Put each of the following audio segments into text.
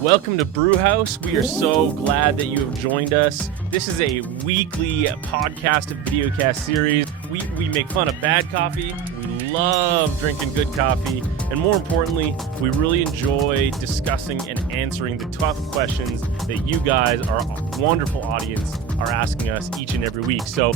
Welcome to Brew House. We are so glad that you have joined us. This is a weekly podcast and videocast series. We make fun of bad coffee. We love drinking good coffee. And more importantly, we really enjoy discussing and answering the tough questions that you guys, our wonderful audience, are asking us each and every week. So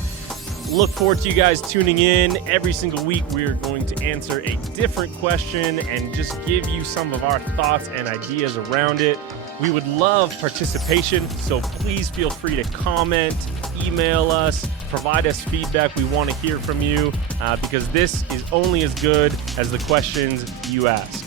look forward to you guys tuning in. Every single week, we are going to answer a different question and just give you some of our thoughts and ideas around it. We would love participation, so please feel free to comment, email us, provide us feedback. We want to hear from you because this is only as good as the questions you ask.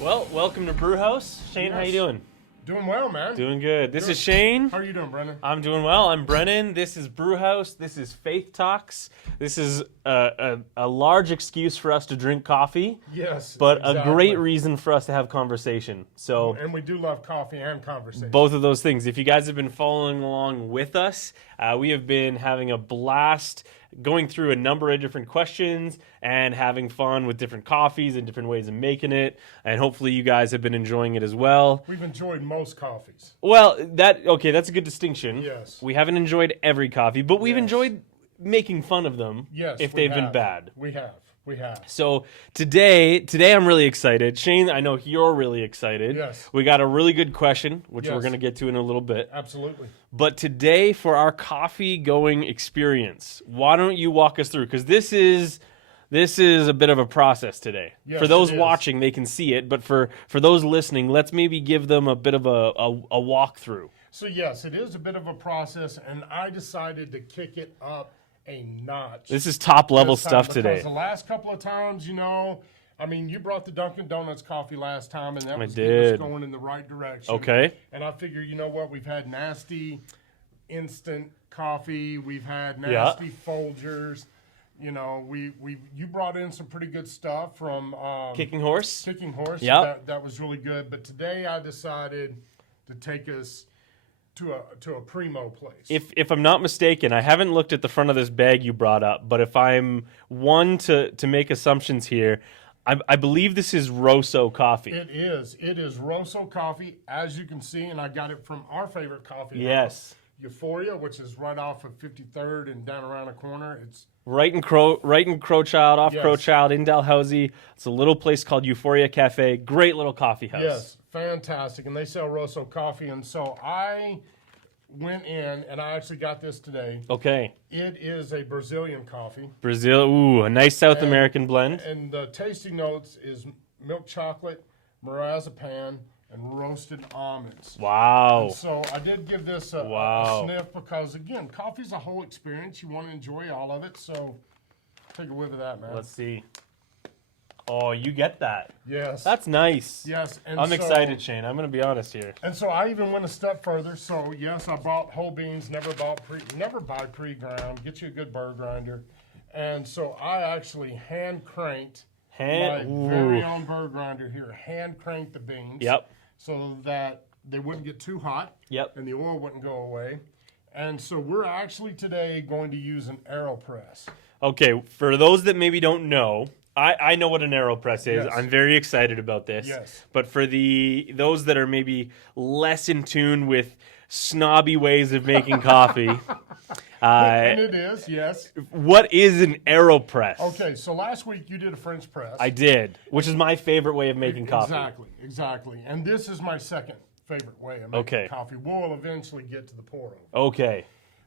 Well, welcome to Brew House. Shane, Yes. How you doing? Doing well, man. Doing good. This is Shane. How are you doing, Brendan? I'm doing well. I'm Brennan. This is Brew House. This is Faith Talks. This is a large excuse for us to drink coffee. Yes, But exactly. a great reason for us to have conversation. So And we do love coffee and conversation. both of those things. If you guys have been following along with us, we have been having a blast going through a number of different questions and having fun with different coffees and different ways of making it. And hopefully you guys have been enjoying it as well. We've enjoyed most coffees. Well, that's a good distinction. Yes. We haven't enjoyed every coffee, but we've Yes. enjoyed making fun of them Yes, if we they've been have. bad. We have. So today I'm really excited. Shane, I know you're really excited. Yes. We got a really good question, which we're Yes. going to get to in a little bit. Absolutely. But today, for our coffee going experience, why don't you walk us through? Because this is a bit of a process today. Yes, for those it is. watching, they can see it. But for those listening, let's maybe give them a bit of a walkthrough. So, yes, it is a bit of a process, and I decided to kick it up a notch. This is top level this time, stuff because today. the last couple of times, you brought the Dunkin' Donuts coffee last time, and that was getting us did. going in the right direction. Okay. And I figure, you know what? We've had nasty instant coffee. We've had Yeah. nasty Folgers. You brought in some pretty good stuff from Kicking Horse? Kicking Horse. Yep. That was really good. But today I decided to take us to a primo place. If I'm not mistaken, I haven't looked at the front of this bag you brought up, but if I'm one to make assumptions here, I believe this is Rosso coffee. It is. It is Rosso coffee, as you can see, and I got it from our favorite coffee Yes. house, Euphoria, which is right off of 53rd and down around the corner. It's Right in Crowchild, off Yes. Crowchild, in Dalhousie. It's a little place called Euphoria Cafe. Great little coffee house. Yes, fantastic. And they sell Rosso coffee. And so I went in, and I actually got this today. Okay. It is a Brazilian coffee. Brazil, ooh, a nice South American blend. And the tasting notes is milk chocolate, marzipan, and roasted almonds. Wow. So I did give this a Wow. sniff because, again, coffee's a whole experience. You want to enjoy all of it. So take a whiff of that, man. Let's see. Oh, you get that. Yes. That's nice. Yes. And I'm so- excited, Shane. I'm going to be honest here. And so I even went a step further. So yes, I bought whole beans. Never buy pre-ground. Get you a good burr grinder. And so I actually hand cranked my very own burr grinder here. Hand cranked the beans. Yep. So that they wouldn't get too hot. Yep. And the oil wouldn't go away. And so we're actually today going to use an AeroPress. Okay, for those that maybe don't know, I know what an AeroPress is. Yes. I'm very excited about this. Yes. But for those that are maybe less in tune with snobby ways of making coffee, And it is, yes. what is an AeroPress? Okay, so last week you did a French press. I did, which is my favorite way of making coffee. Exactly. And this is my second favorite way of making Okay. coffee. We'll eventually get to the pour over. Okay,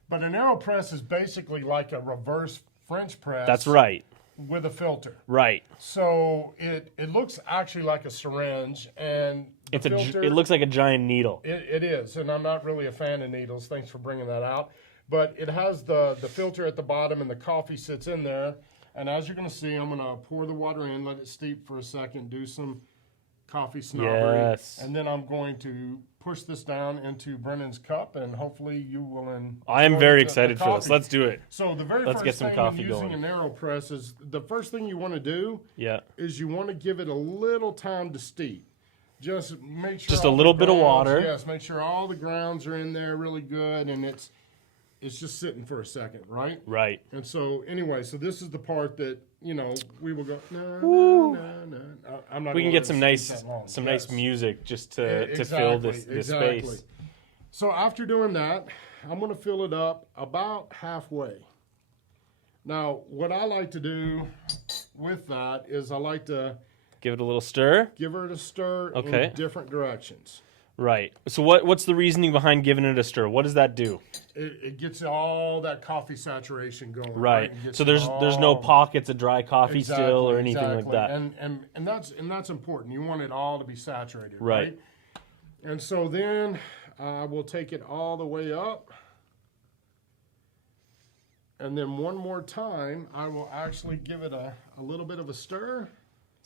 But an AeroPress is basically like a reverse French press. that's right. With a filter. Right. So it looks actually like a syringe, and the filter, It looks like a giant needle. It is, and I'm not really a fan of needles. Thanks for bringing that out. But it has the filter at the bottom, and the coffee sits in there. And as you're going to see, I'm going to pour the water in, let it steep for a second, do some coffee snobbery. Yes. And then I'm going to push this down into Brennan's cup, and hopefully you will enjoy I am very the excited for this. coffee. Let's do it. So the very Let's first get some thing coffee when using going. an AeroPress is the first thing you want to do Yeah. is you want to give it a little time to steep. Just make sure Just a all the little bit of grounds- water. Yes, make sure all the grounds are in there really good, and it's it's just sitting for a second, right? Right. And so anyway, so this is the part that, we will go, no. I'm not. We can get some nice Yes. music just to fill this space. So after doing that, I'm going to fill it up about halfway. Now, what I like to do with that is I like to give it a little stir. Give it a stir Okay. in different directions. Right. So what's the reasoning behind giving it a stir? What does that do? It gets all that coffee saturation going. Right. So there's no pockets of dry coffee still or anything like that. And that's important. You want it all to be saturated. Right. And so then we'll take it all the way up. And then one more time, I will actually give it a little bit of a stir.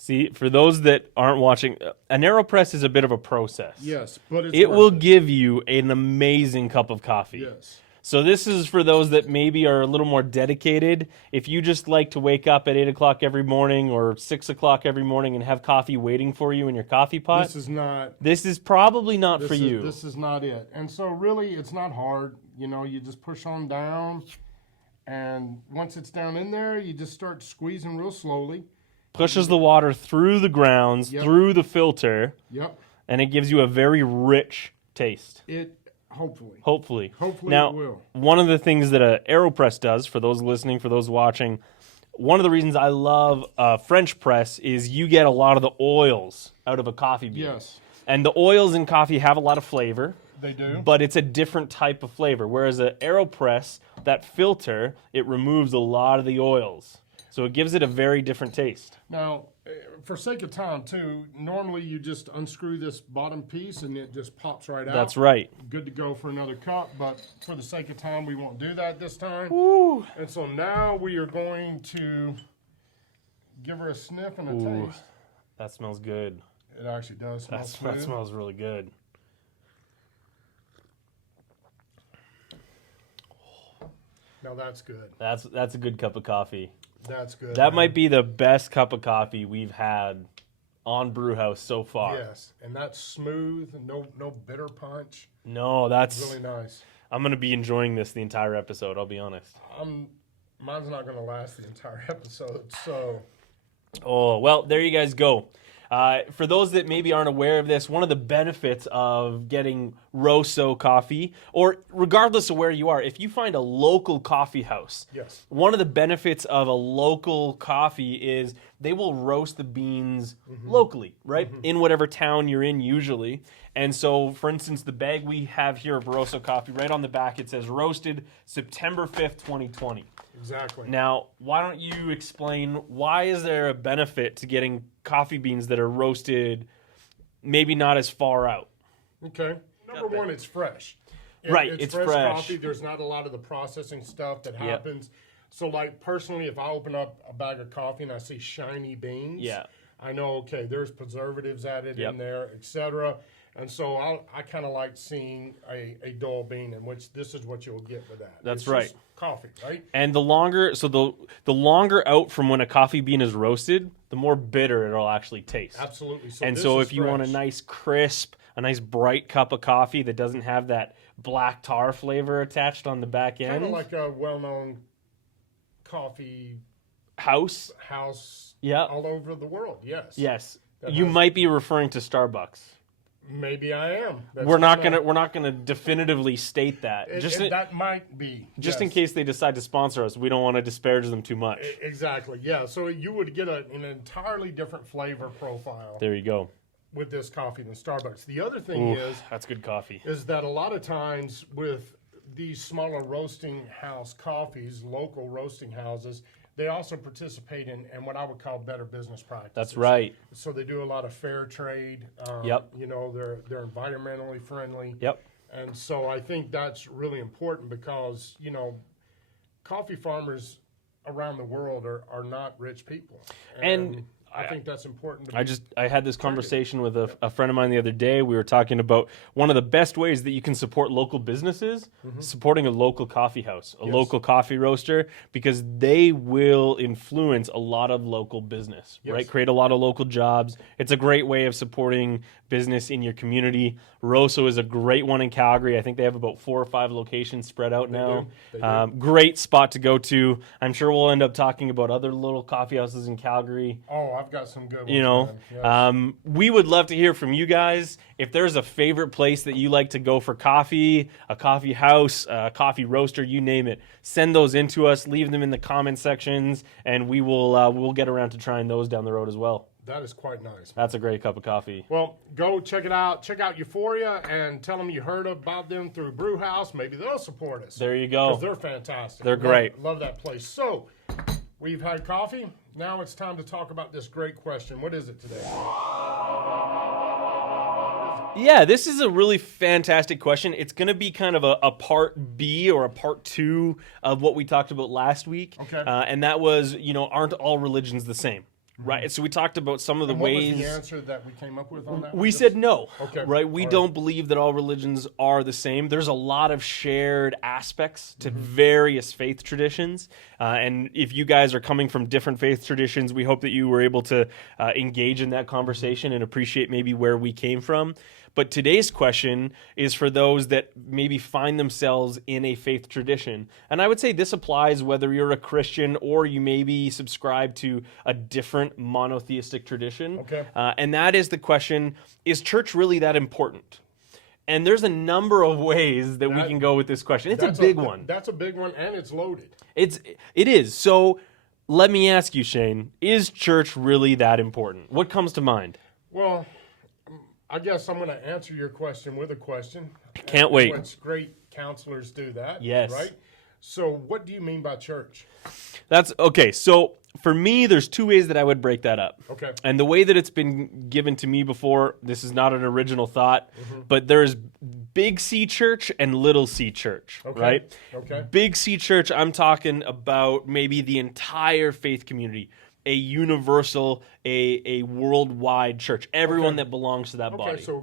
See, for those that aren't watching, an AeroPress is a bit of a process. Yes, but it will give you an amazing cup of coffee. Yes. So this is for those that maybe are a little more dedicated. If you just like to wake up at 8 o'clock every morning or 6 o'clock every morning and have coffee waiting for you in your coffee pot, this is probably not for you. This is not it. And so really, it's not hard. You just push on down, and once it's down in there, you just start squeezing real slowly. Pushes the water through the grounds, through the filter, and it gives you a very rich taste. Hopefully. Now, it will. One of the things that an AeroPress does, for those listening, for those watching, one of the reasons I love a French press is you get a lot of the oils out of a coffee bean. Yes. And the oils in coffee have a lot of flavor. They do. But it's a different type of flavor. Whereas an AeroPress, that filter, it removes a lot of the oils. So it gives it a very different taste. Now, for sake of time, too, normally you just unscrew this bottom piece and it just pops right out. That's right. Good to go for another cup, but for the sake of time, we won't do that this time. Woo. And so now we are going to give her a sniff and a taste. That smells good. It actually does smell smooth. That smells really good. Now that's good. That's a good cup of coffee. That's good. That might be the best cup of coffee we've had on Brew House so far. Yes, and that's smooth, no bitter punch. No, that's really nice. I'm going to be enjoying this the entire episode, I'll be honest. Mine's not going to last the entire episode, so. Oh, well, there you guys go. For those that maybe aren't aware of this, one of the benefits of getting Rosso coffee, or regardless of where you are, if you find a local coffee house, one of the benefits of a local coffee is they will roast the beans locally, right? In whatever town you're in usually. And so, for instance, the bag we have here of Rosso coffee, right on the back, it says roasted September 5th, 2020. Exactly. Now, why don't you explain why is there a benefit to getting coffee beans that are roasted maybe not as far out? Okay. Number one, it's fresh. It's fresh coffee. There's not a lot of the processing stuff that happens. So, like, personally, if I open up a bag of coffee and I see shiny beans, I know, okay, there's preservatives added in there, etc. And so I kind of like seeing a dull bean, in which this is what you'll get with that. That's right. Coffee, right? And the longer out from when a coffee bean is roasted, the more bitter it'll actually taste. Absolutely. So if you want a nice crisp, a nice bright cup of coffee that doesn't have that black tar flavor attached on the back end. Kind of like a well-known coffee house all over the world, Yes. You might be referring to Starbucks. Maybe I am. We're not gonna definitively state that. That might be. Just in case they decide to sponsor us, we don't want to disparage them too much. Exactly. Yeah. So you would get an entirely different flavor profile. There you go. With this coffee than Starbucks. The other thing that's good coffee. Is that a lot of times with these smaller roasting house coffees, local roasting houses, they also participate in what I would call better business practices. That's right. So they do a lot of fair trade. You know, they're environmentally friendly. Yep. And so I think that's really important because, you know, coffee farmers around the world are not rich people. And I think that's important. I had this conversation with a friend of mine the other day. We were talking about one of the best ways that you can support local businesses, supporting a local coffee house, a local coffee roaster, because they will influence a lot of local business, right? Create a lot of local jobs. It's a great way of supporting business in your community. Rosso is a great one in Calgary. I think they have about 4 or 5 locations spread out now. They do. Great spot to go to. I'm sure we'll end up talking about other little coffee houses in Calgary. Oh, I've got some good ones. You know, man. Yes. we would love to hear from you guys. If there's a favorite place that you like to go for coffee, a coffee house, a coffee roaster, you name it, send those in to us. Leave them in the comment sections, and we will we'll get around to trying those down the road as well. That is quite nice. That's a great cup of coffee. Well, go check it out. Check out Euphoria and tell them you heard about them through Brew House. Maybe they'll support us. There you go. Because they're fantastic. They're great. Love that place. So, we've had coffee. Now it's time to talk about this great question. What is it today? Yeah, this is a really fantastic question. It's going to be kind of a part B or a part 2 of what we talked about last week. Okay. And that was, aren't all religions the same? Right, so we talked about some of the ways. What was the answer that we came up with on that? We said no. Okay. Right, we don't believe that all religions are the same. There's a lot of shared aspects to various faith traditions, and if you guys are coming from different faith traditions, we hope that you were able to engage in that conversation and appreciate maybe where we came from. But today's question is for those that maybe find themselves in a faith tradition. And I would say this applies whether you're a Christian or you maybe subscribe to a different monotheistic tradition. Okay. And that is the question, is church really that important? And there's a number of ways that we can go with this question. It's a big one. That's a big one, and it's loaded. It is. So let me ask you, Shane, is church really that important? What comes to mind? Well, I guess I'm going to answer your question with a question. Can't wait. Which great counselors do that. Yes. Right? So what do you mean by church? That's okay. So for me, there's 2 ways that I would break that up. Okay. And the way that it's been given to me before, this is not an original thought, but there's big C church and little C church, right? Okay. Big C church, I'm talking about maybe the entire faith community, a universal, a worldwide church, everyone that belongs to that body. Okay, so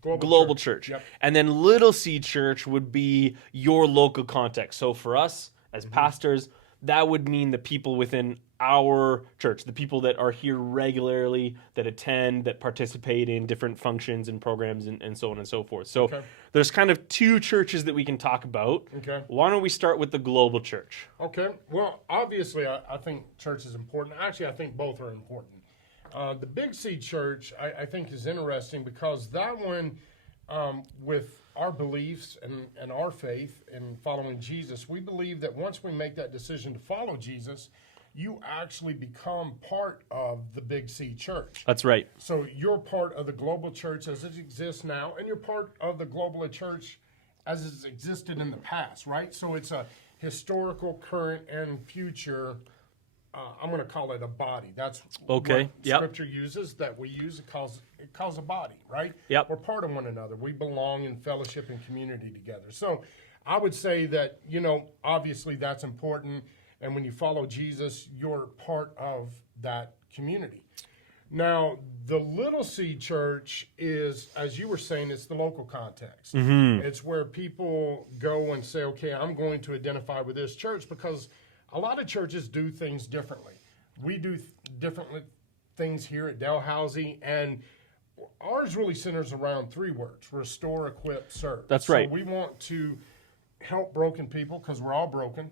global church. Yep. And then little C church would be your local context. So for us as pastors, that would mean the people within our church, the people that are here regularly, that attend, that participate in different functions and programs and so on and so forth. So there's kind of 2 churches that we can talk about. Okay. Why don't we start with the global church? Okay. Well, obviously, I think church is important. Actually, I think both are important. The Big C church, I think, is interesting because that one, with our beliefs and our faith in following Jesus, we believe that once we make that decision to follow Jesus, you actually become part of the Big C church. That's right. So you're part of the global church as it exists now, and you're part of the global church as it's existed in the past, right? So it's a historical, current, and future, I'm going to call it a body. That's what Scripture uses, that we use. It calls a body, right? Yep. We're part of one another. We belong in fellowship and community together. So I would say that, obviously that's important. And when you follow Jesus, you're part of that community. Now, the Little C church is, as you were saying, it's the local context. It's where people go and say, okay, I'm going to identify with this church because a lot of churches do things differently. We do different things here at Dalhousie, and ours really centers around 3 words: restore, equip, serve. That's right. So we want to help broken people because we're all broken.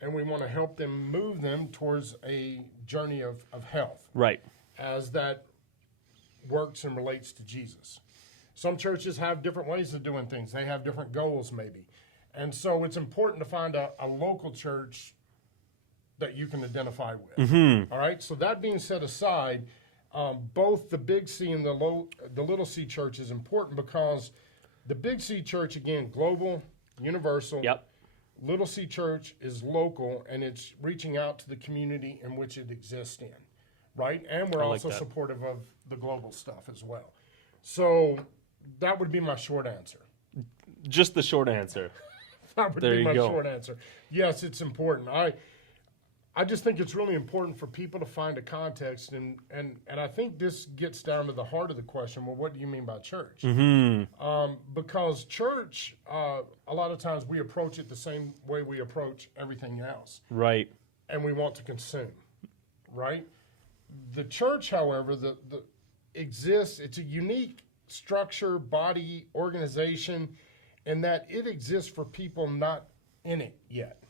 And we want to help them, move them towards a journey of health. Right. As that works and relates to Jesus. Some churches have different ways of doing things. They have different goals maybe. And so it's important to find a local church that you can identify with. All right? So that being set aside, both the Big C and the Little C church is important because the Big C church, again, global, universal. Yep. Little C church is local, and it's reaching out to the community in which it exists in, right? And we're also supportive of the global stuff as well. So that would be my short answer. Just the short answer. That would be my short answer. Yes, it's important. I just think it's really important for people to find a context, and I think this gets down to the heart of the question. Well, what do you mean by church? Because church, a lot of times we approach it the same way we approach everything else. Right. And we want to consume, right? The church, however, the exists. It's a unique structure, body, organization, in that it exists for people not in it yet.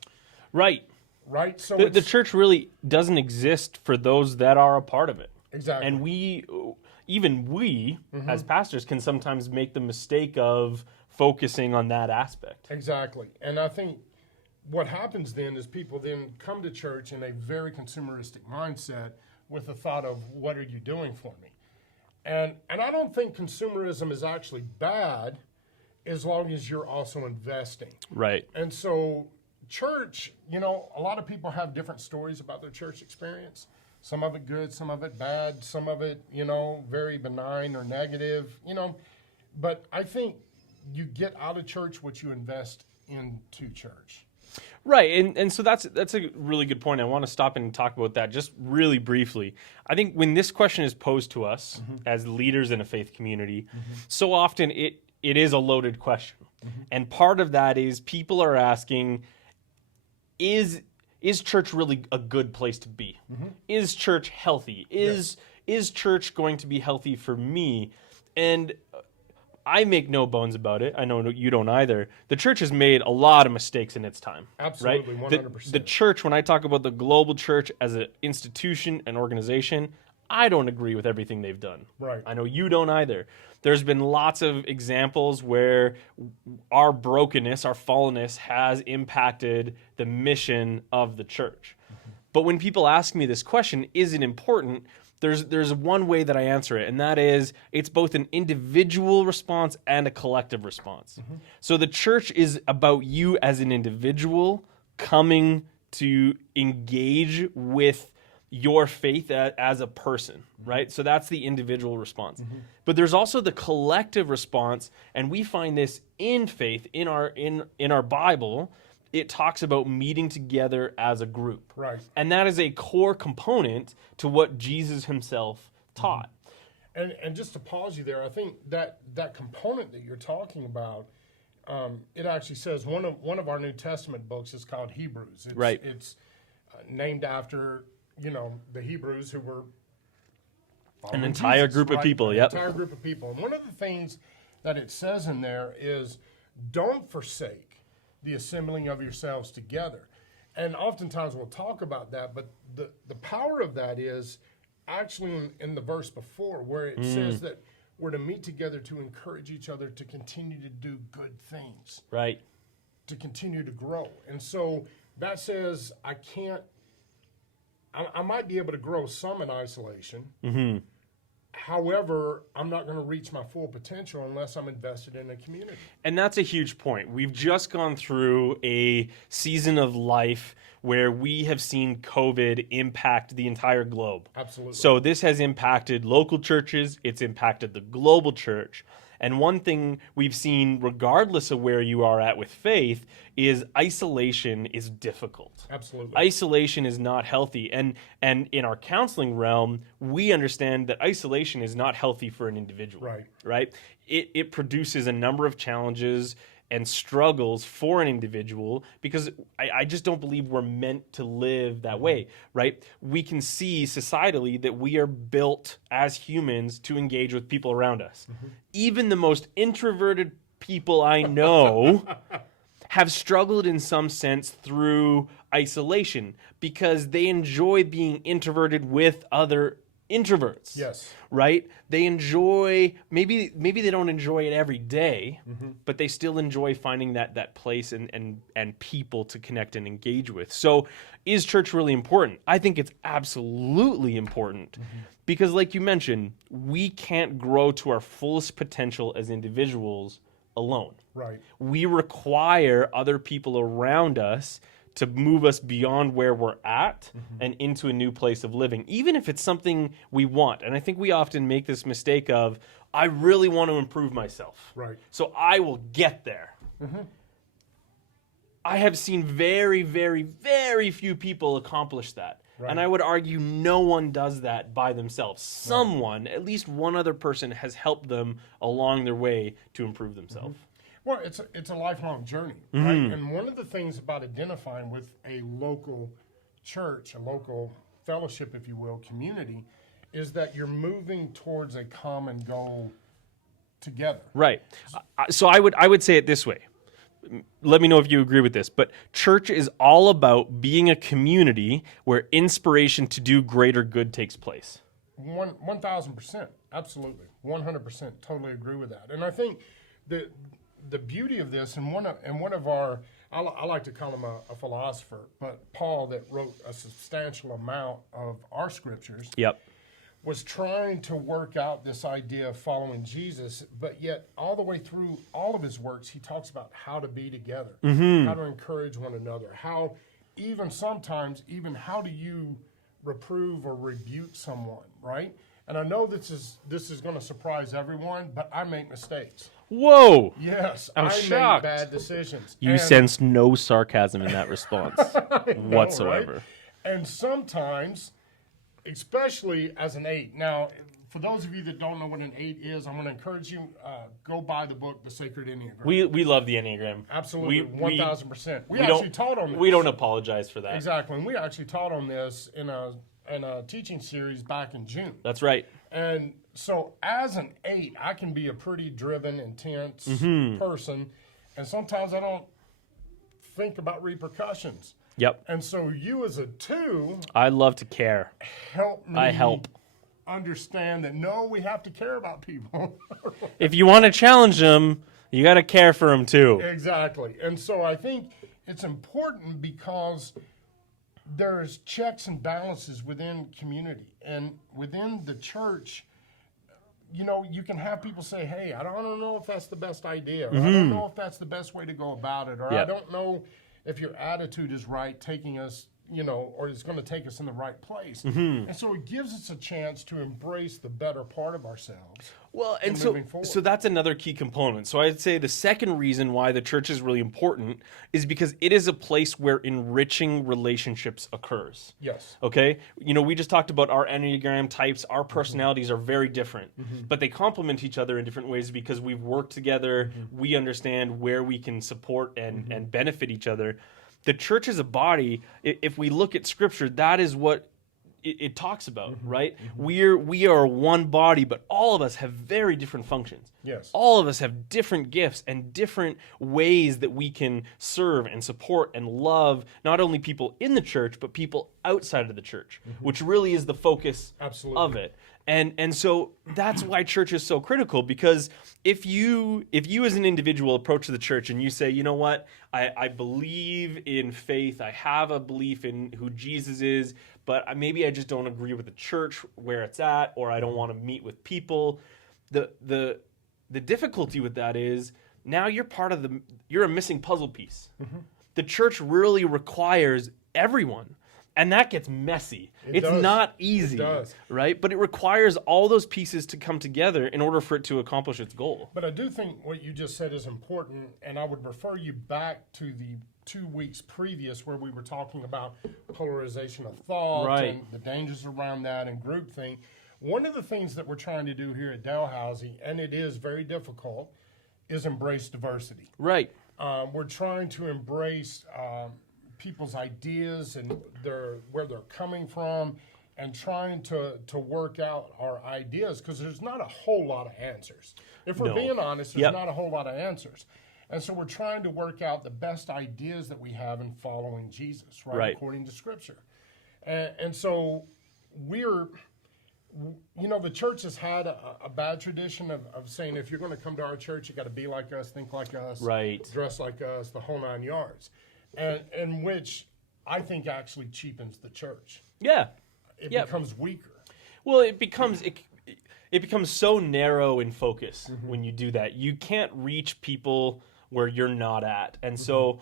Right. Right? So the church really doesn't exist for those that are a part of it. Exactly. And we, as pastors, can sometimes make the mistake of focusing on that aspect. Exactly. And I think what happens then is people then come to church in a very consumeristic mindset with the thought of, what are you doing for me? And I don't think consumerism is actually bad as long as you're also investing. Right. And so church, a lot of people have different stories about their church experience. Some of it good, some of it bad, some of it, very benign or negative, But I think you get out of church what you invest into church. Right, and so that's a really good point. I want to stop and talk about that just really briefly. I think when this question is posed to us as leaders in a faith community, so often it is a loaded question. And part of that is people are asking, is church really a good place to be? Is church healthy? Is church going to be healthy for me? And I make no bones about it. I know you don't either. The church has made a lot of mistakes in its time. Absolutely, right? 100%. The church, when I talk about the global church as an institution, an organization, I don't agree with everything they've done. Right. I know you don't either. There's been lots of examples where our brokenness, our fallenness has impacted the mission of the church. But when people ask me this question, is it important? There's one way that I answer it, and that is it's both an individual response and a collective response. So the church is about you as an individual coming to engage with your faith as a person, right? So that's the individual response. But there's also the collective response, and we find this in faith, in our Bible. It talks about meeting together as a group. Right. And that is a core component to what Jesus himself taught. And just to pause you there, I think that component that you're talking about, it actually says one of our New Testament books is called Hebrews. It's named after the Hebrews, who were an entire group of people. Yep. An entire group of people. And one of the things that it says in there is, don't forsake the assembling of yourselves together. And oftentimes we'll talk about that, but the power of that is actually in the verse before, where it says that we're to meet together to encourage each other to continue to do good things. Right. To continue to grow. And so that says I might be able to grow some in isolation. However, I'm not going to reach my full potential unless I'm invested in a community. And that's a huge point. We've just gone through a season of life where we have seen COVID impact the entire globe. Absolutely. So this has impacted local churches. It's impacted the global church. And one thing we've seen, regardless of where you are at with faith, is isolation is difficult. Absolutely. Isolation is not healthy. And in our counseling realm, we understand that isolation is not healthy for an individual. Right. Right? It produces a number of challenges and struggles for an individual, because I just don't believe we're meant to live that way, right? We can see societally that we are built as humans to engage with people around us. Even the most introverted people I know have struggled in some sense through isolation because they enjoy being introverted with other introverts. Yes. Right? They enjoy, maybe they don't enjoy it every day, but they still enjoy finding that place and people to connect and engage with. So is church really important? I think it's absolutely important because, like you mentioned, we can't grow to our fullest potential as individuals alone. Right. We require other people around us to move us beyond where we're at and into a new place of living, even if it's something we want. And I think we often make this mistake of, I really want to improve myself. Right. So I will get there. I have seen very, very, very few people accomplish that. Right. And I would argue no one does that by themselves. Someone, at least one other person, has helped them along their way to improve themselves. Well, it's a lifelong journey, right? And one of the things about identifying with a local church, a local fellowship, if you will, community, is that you're moving towards a common goal together. Right. So I would say it this way. Let me know if you agree with this, but church is all about being a community where inspiration to do greater good takes place. 1,000%, absolutely, 100%, totally agree with that. And I think the beauty of this, and one of our, I like to call him a philosopher, but Paul, that wrote a substantial amount of our scriptures, Yep. was trying to work out this idea of following Jesus, but yet all the way through all of his works, he talks about how to be together, how to encourage one another, how even sometimes, even how do you reprove or rebuke someone, right? And I know this is going to surprise everyone, but I make mistakes. Whoa! Yes, I'm I shocked. make bad decisions. You And- sense no sarcasm in that response whatsoever. right? And sometimes, especially as an 8. Now, for those of you that don't know what an 8 is, I'm going to encourage you, go buy the book, The Sacred Enneagram. We love the Enneagram. Absolutely, 1,000%. We don't- actually taught on this. We don't apologize for that. Exactly, and we actually taught on this in a teaching series back in June. That's right. And so as an 8, I can be a pretty driven, intense person, and sometimes I don't think about repercussions. Yep. And so you as a 2 I love to care. help me I help. understand that no, we have to care about people. If you want to challenge them, you got to care for them too. Exactly. And so I think it's important because there's checks and balances within community and within the church. You know, you can have people say, hey, I don't know if that's the best idea, or I don't know if that's the best way to go about it, or I don't know if your attitude is right, taking us, you know, or it's going to take us in the right place. And so it gives us a chance to embrace the better part of ourselves. Well, and moving forward. so that's another key component. So I'd say the second reason why the church is really important is because it is a place where enriching relationships occurs. Yes. Okay? You know, we just talked about our Enneagram types. Our personalities are very different, but they complement each other in different ways because we've worked together. We understand where we can support and benefit each other. The church as a body, if we look at Scripture, that is what it talks about, right? We are one body, but all of us have very different functions. Yes. All of us have different gifts and different ways that we can serve and support and love not only people in the church, but people outside of the church, which really is the focus Absolutely. of it. And so that's why church is so critical, because if you as an individual approach the church and you say, you know what, I believe in faith, I have a belief in who Jesus is, but maybe I just don't agree with the church where it's at, or I don't want to meet with people. The difficulty with that is now you're a missing puzzle piece. The church really requires everyone. And that gets messy. It's not easy, right? But it requires all those pieces to come together in order for it to accomplish its goal. But I do think what you just said is important, and I would refer you back to the 2 weeks previous where we were talking about polarization of thought and the dangers around that and groupthink. One of the things that we're trying to do here at Dalhousie, and it is very difficult, is embrace diversity. Right. We're trying to embrace people's ideas and where they're coming from, and trying to work out our ideas, because there's not a whole lot of answers. If we're being honest, there's not a whole lot of answers. And so we're trying to work out the best ideas that we have in following Jesus, right? According to Scripture. And so we're, you know, the church has had a bad tradition of saying, if you're going to come to our church, you got to be like us, think like us, dress like us, the whole 9 yards. And which I think actually cheapens the church. Yeah. It becomes weaker. Well, it becomes so narrow in focus when you do that. You can't reach people where you're not at. And so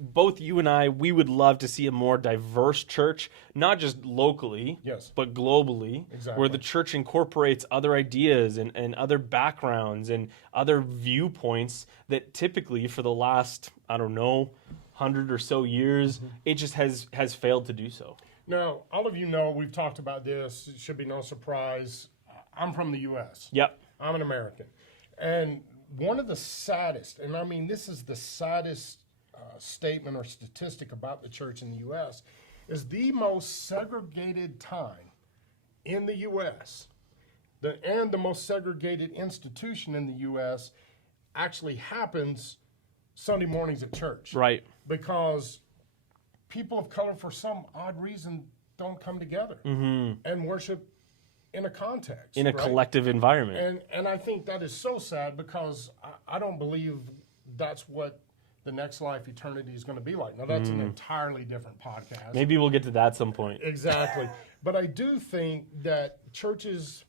both you and I, we would love to see a more diverse church, not just locally, but globally, where the church incorporates other ideas and other backgrounds and other viewpoints that typically for the last, 100 or so years, it just has failed to do so. Now, all of you know, we've talked about this. It should be no surprise. I'm from the U.S. Yep. I'm an American. And one of the saddest, and I mean, this is the saddest statement or statistic about the church in the U.S., is the most segregated time in the U.S., and the most segregated institution in the U.S. actually happens Sunday mornings at church. Right. Because people of color, for some odd reason, don't come together and worship in a context. In a collective environment. And I think that is so sad, because I don't believe that's what the next life, eternity, is going to be like. Now, that's an entirely different podcast. Maybe we'll get to that at some point. Exactly. But I do think that churches,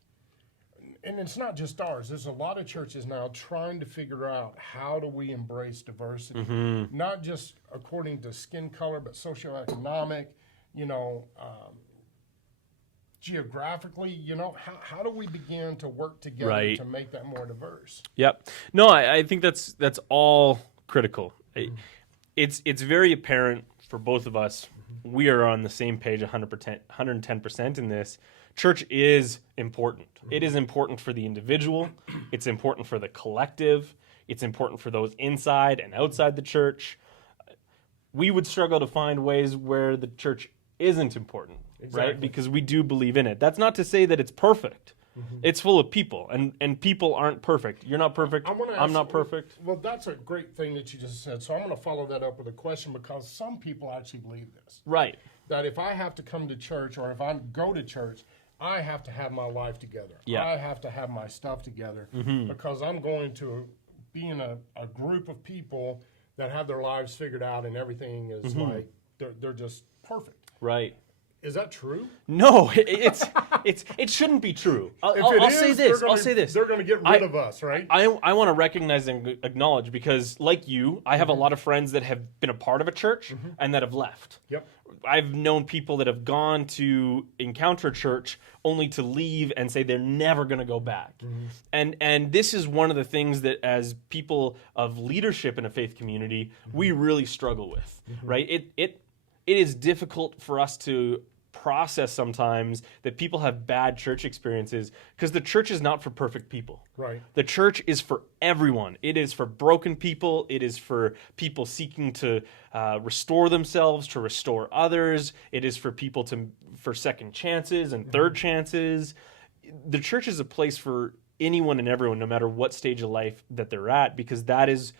and it's not just ours, there's a lot of churches now trying to figure out, how do we embrace diversity? Not just according to skin color, but socioeconomic, geographically, how do we begin to work together to make that more diverse? Yep. No, I think that's all critical. It's very apparent for both of us. We are on the same page 110% in this. Church is important. It is important for the individual. It's important for the collective. It's important for those inside and outside the church. We would struggle to find ways where the church isn't important, right? Because we do believe in it. That's not to say that it's perfect. It's full of people, and people aren't perfect. You're not perfect. I'm not perfect. Well, that's a great thing that you just said. So I'm going to follow that up with a question, because some people actually believe this. Right. That if I have to come to church, or if I go to church, I have to have my life together. Yeah. I have to have my stuff together, because I'm going to be in a group of people that have their lives figured out, and everything is like, they're just perfect. Right. Is that true? No, it shouldn't be true. I'll say this. They're going to get rid of us, right? I want to recognize and acknowledge, because, like you, I have a lot of friends that have been a part of a church and that have left. Yep. I've known people that have gone to encounter church only to leave and say they're never going to go back. And this is one of the things that, as people of leadership in a faith community, we really struggle with, right? It is difficult for us to process sometimes that people have bad church experiences, because the church is not for perfect people. Right. The church is for everyone. It is for broken people. It is for people seeking to restore themselves, to restore others. It is for people for second chances and third chances. The church is a place for anyone and everyone, no matter what stage of life that they're at, because that is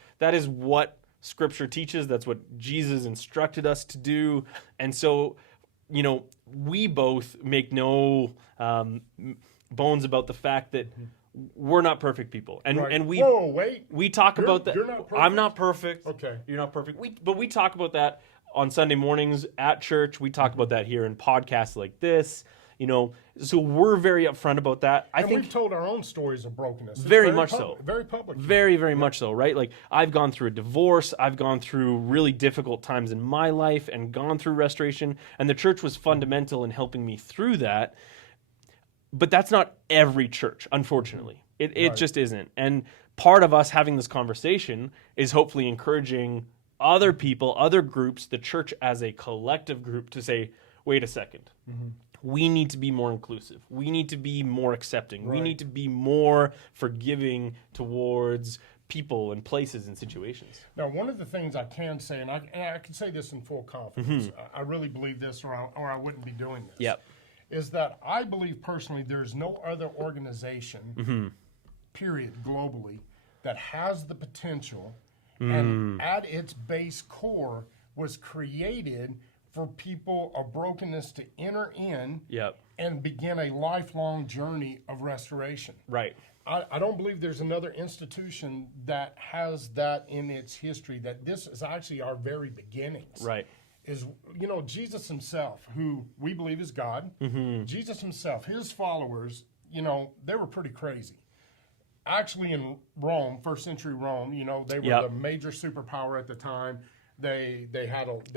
what Scripture teaches. That's what Jesus instructed us to do. And so, we both make no bones about the fact that we're not perfect people. And we we talk about that. You're not perfect? I'm not perfect. Okay. You're not perfect. But we talk about that on Sunday mornings at church. We talk about that here in podcasts like this. So we're very upfront about that. I think we've told our own stories of brokenness. Very much so. Very public. Very, very much so, right? Like, I've gone through a divorce. I've gone through really difficult times in my life and gone through restoration. And the church was fundamental in helping me through that. But that's not every church, unfortunately. It just isn't. And part of us having this conversation is hopefully encouraging other people, other groups, the church as a collective group, to say, wait a second. We need to be more inclusive. We need to be more accepting. We need to be more forgiving towards people and places and situations. Now, one of the things I can say, and I can say this in full confidence, I really believe this, or I wouldn't be doing this, is that I believe personally there's no other organization, period, globally, that has the potential and at its base core was created for people of brokenness to enter in and begin a lifelong journey of restoration. Right. I don't believe there's another institution that has that in its history, that this is actually our very beginnings. Right. Is, Jesus himself, who we believe is God, Jesus himself, his followers, they were pretty crazy. Actually, in Rome, first century Rome, they were the major superpower at the time. They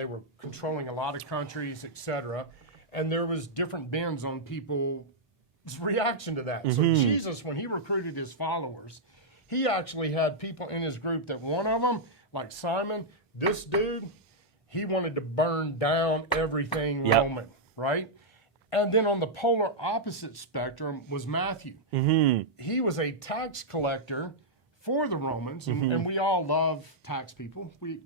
were controlling a lot of countries, etc., and there was different bends on people's reaction to that. So Jesus, when he recruited his followers, he actually had people in his group that one of them, like Simon, this dude, He wanted to burn down everything Yep. Roman, right? And then on the polar opposite spectrum was Matthew. He was a tax collector for the Romans, and we all love tax people. We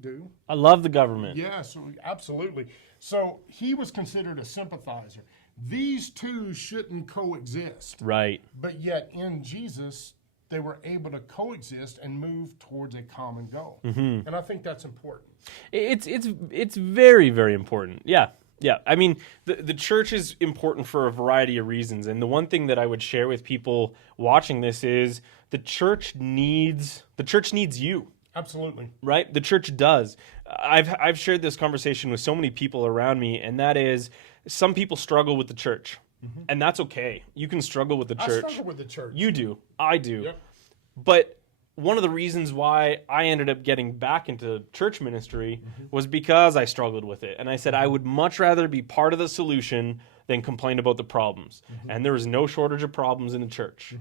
do. I love the government. Yes, absolutely. So he was considered a sympathizer. These two shouldn't coexist. Right. But yet in Jesus, they were able to coexist and move towards a common goal. And I think that's important. It's very, very important. Yeah. Yeah. I mean, the church is important for a variety of reasons. And the one thing that I would share with people watching this is the church needs you. Absolutely. Right? The church does. I've shared this conversation with so many people around me, and that is some people struggle with the church. And that's okay. You can struggle with the church. I struggle with the church. You do. I do. Yep. But one of the reasons why I ended up getting back into church ministry was because I struggled with it. And I said I would much rather be part of the solution than complain about the problems. And there is no shortage of problems in the church,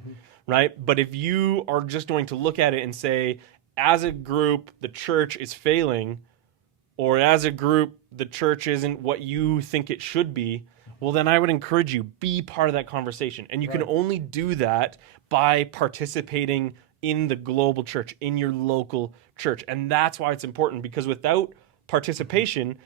right? But if you are just going to look at it and say, as a group, the church is failing, or as a group, the church isn't what you think it should be, well, then I would encourage you, be part of that conversation. And you can only do that by participating in the global church, in your local church. And that's why it's important, because without participation,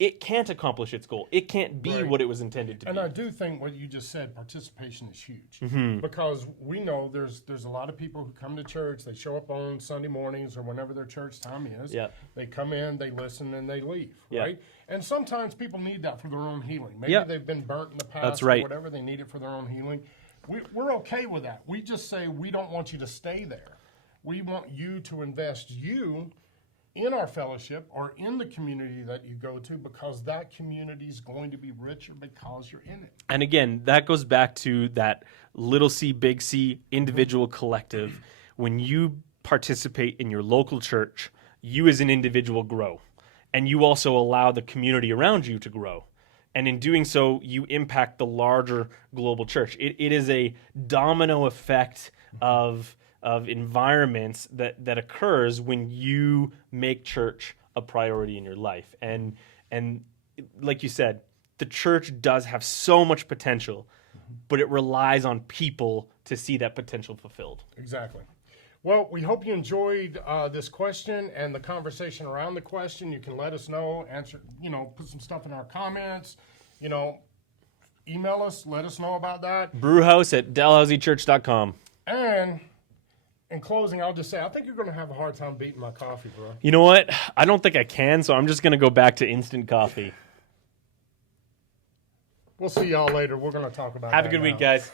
it can't accomplish its goal. It can't be what it was intended to be. And I do think what you just said, participation is huge. Because we know there's a lot of people who come to church, they show up on Sunday mornings or whenever their church time is. Yeah. They come in, they listen, and they leave, Yeah. right? And sometimes people need that for their own healing. Maybe Yeah. they've been burnt in the past That's right. or whatever, they need it for their own healing. We're okay with that. We just say we don't want you to stay there. We want you to invest you in our fellowship or in the community that you go to, because that community is going to be richer because you're in it. And again, that goes back to that little c, big C, individual collective. When you participate in your local church, you as an individual grow. And you also allow the community around you to grow. And in doing so, you impact the larger global church. It is a domino effect of environments that occurs when you make church a priority in your life. And like you said, the church does have so much potential, but it relies on people to see that potential fulfilled. Exactly. Well, we hope you enjoyed this question and the conversation around the question. You can let us know, answer, put some stuff in our comments, email us, let us know about that. Brewhouse at dalhouseychurch.com. And in closing, I'll just say, I think you're going to have a hard time beating my coffee, bro. You know what? I don't think I can, so I'm just going to go back to instant coffee. We'll see y'all later. We're going to talk about Have that a good now. week, guys.